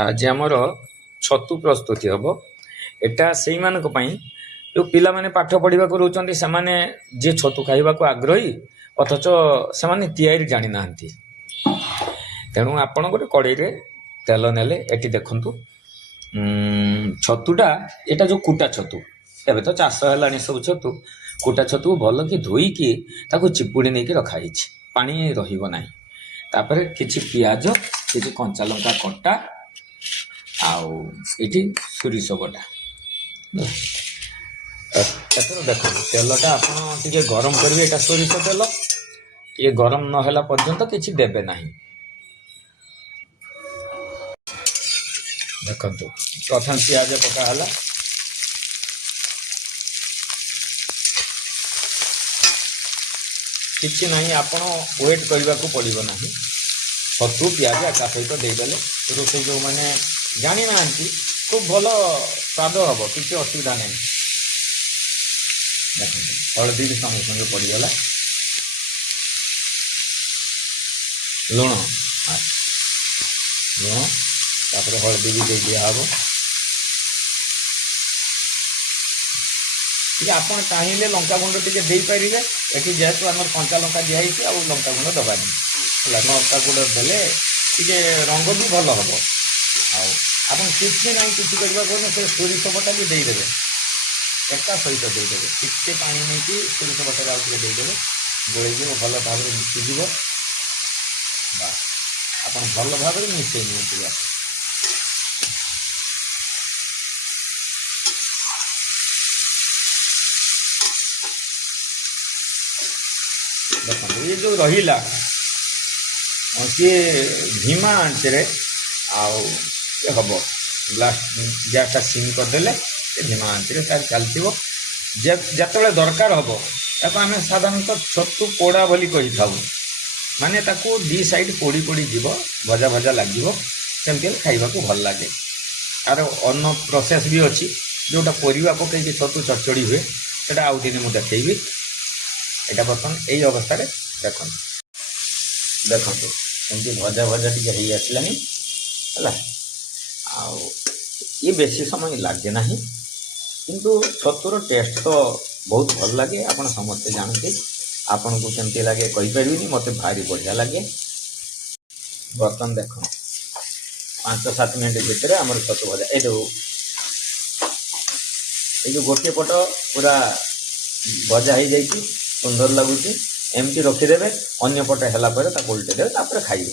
ଆଜି ଆମର ଛତୁ ପ୍ରସ୍ତୁତି ହେବ। ଏଟା ସେଇମାନଙ୍କ ପାଇଁ ଯେଉଁ ପିଲାମାନେ ପାଠ ପଢ଼ିବାକୁ ରହୁଛନ୍ତି, ସେମାନେ ଯିଏ ଛତୁ ଖାଇବାକୁ ଆଗ୍ରହୀ ଅଥଚ ସେମାନେ ତିଆରି ଜାଣିନାହାନ୍ତି। ତେଣୁ ଆପଣ ଗୋଟେ କଡ଼େଇରେ ତେଲ ନେଲେ, ଏଠି ଦେଖନ୍ତୁ ଛତୁଟା, ଏଇଟା ଯେଉଁ କୁଟା ଛତୁ, ଏବେ ତ ଚାଷ ହେଲାଣି ସବୁ ଛତୁ। କୁଟା ଛତୁକୁ ଭଲ କି ଧୋଇକି ତାକୁ ଚିପୁଡ଼ି ନେଇକି ରଖାହେଇଛି, ପାଣି ରହିବ ନାହିଁ। ତାପରେ କିଛି ପିଆଜ, କିଛି କଞ୍ଚା ଲଙ୍କା କଟା, ଆଉ ଏଠି ସୋରିଷ ବଟା। ଏଥର ଦେଖନ୍ତୁ ତେଲଟା ଆପଣ ଟିକେ ଗରମ କରିବେ। ଏଇଟା ସୋରିଷ ତେଲ, ଟିକେ ଗରମ ନହେଲା ପର୍ଯ୍ୟନ୍ତ କିଛି ଦେବେ ନାହିଁ। ଦେଖନ୍ତୁ ପ୍ରଥମେ ପିଆଜ ପକା ହେଲା। କିଛି ନାହିଁ, ଆପଣ ୱେଟ୍ କରିବାକୁ ପଡ଼ିବ ନାହିଁ। ଛତୁ ପିଆଜ ଏକା ସହିତ ଦେଇଦେଲେ ରୋଷେଇ ଯେଉଁମାନେ ଜାଣିନାହାନ୍ତି ଖୁବ୍ ଭଲ ସ୍ୱାଦ ହେବ, କିଛି ଅସୁବିଧା ନାହିଁ। ଦେଖନ୍ତୁ ହଳଦୀ ବି ସଙ୍ଗେ ସଙ୍ଗେ ପଡ଼ିଗଲା, ଲୁଣ ତାପରେ ହଳଦୀ ବି ଦେଇ ଦିଆହେବ। ଟିକେ ଆପଣ ଚାହିଁଲେ ଲଙ୍କାଗୁଣ୍ଡ ଟିକେ ଦେଇପାରିବେ। ଏଠି ଯେହେତୁ ଆମର କଞ୍ଚା ଲଙ୍କା ଦିଆହେଇଛି, ଆଉ ଲଙ୍କାଗୁଣ୍ଡ ଦେବାନି ହେଲା। ଲଙ୍କାଗୁଣ୍ଡ ଦେଲେ ଟିକେ ରଙ୍ଗ ବି ଭଲ ହେବ। ଆଉ ଆପଣ କିଛି ନାହିଁ, କିଛି କରିବାକୁ ହେଲେ ସେ ସୋରିଷ ବଟା ବି ଦେଇଦେବେ, ଏକା ସହିତ ଦେଇଦେବେ। ଟିକେ ପାଣି ନେଇକି ସୋରିଷ ବଟାରେ ଆଉ ଟିକେ ଦେଇଦେବେ, ଗୋଳେଇଯିବ, ଭଲ ଭାବରେ ମିଶିଯିବ। ବାସ୍, ଆପଣ ଭଲ ଭାବରେ ମିଶେଇ ନିଅନ୍ତୁ। ଦେଖନ୍ତୁ ଏ ଯେଉଁ ରହିଲା, ସିଏ ଧିମା ଆଞ୍ଚରେ ଆଉ ହେବ। ଗ୍ୟାସ୍ଟା ସିମ୍ କରିଦେଲେ ସେ ଧିମା ଆଞ୍ଚରେ ତାର ଚାଲିଥିବ। ଯେତେବେଳେ ଦରକାର ହେବ, ତାକୁ ଆମେ ସାଧାରଣତଃ ଛତୁ ପୋଡ଼ା ବୋଲି କହିଥାଉ। ମାନେ ତାକୁ ଦି ସାଇଡ଼୍ ପୋଡ଼ି ପୋଡ଼ି ଯିବ, ଭଜା ଭଜା ଲାଗିବ, ସେମିତି ହେଲେ ଖାଇବାକୁ ଭଲ ଲାଗେ। ତାର ଅନ୍ୟ ପ୍ରୋସେସ୍ ବି ଅଛି, ଯେଉଁଟା ପରିବା ପକାଇକି ଛତୁ ଚଚଡ଼ି ହୁଏ, ସେଇଟା ଆଉ ଦିନେ ମୁଁ ଦେଖେଇବି। এটা ବର୍ତ୍ତମାନ ଏଇ ଅବସ୍ଥାରେ ଦେଖନ୍ତୁ ଏମିତି ଭଜା ଭଜା ଟିକେ ହେଇ ଆସିଲାନି ହେଲା। ଆଉ ଇଏ ବେଶୀ ସମୟ ଲାଗେ ନାହିଁ, କିନ୍ତୁ ଛତୁର ଟେଷ୍ଟ ତ ବହୁତ ଭଲ ଲାଗେ। ଆପଣ ସମସ୍ତେ ଜାଣନ୍ତି, ଆପଣଙ୍କୁ କେମିତି ଲାଗେ କହିପାରିବିନି, ମୋତେ ଭାରି ବଢ଼ିଆ ଲାଗେ। ବର୍ତ୍ତମାନ ଦେଖନ୍ତୁ 5-7 ମିନିଟ୍ ଭିତରେ ଆମର ଛତୁ ଭଜା, ଏଇ ଯେଉଁ ଗୋଟିଏ ପଟ ପୁରା ଭଜା ହେଇଯାଇଛି, ସୁନ୍ଦର ଲାଗୁଛି। ଏମିତି ରଖିଦେବେ, ଅନ୍ୟ ପଟେ ହେଲା ପରେ ତାକୁ ଓଲଟେଇ ଦେବେ, ତାପରେ ଖାଇବେ।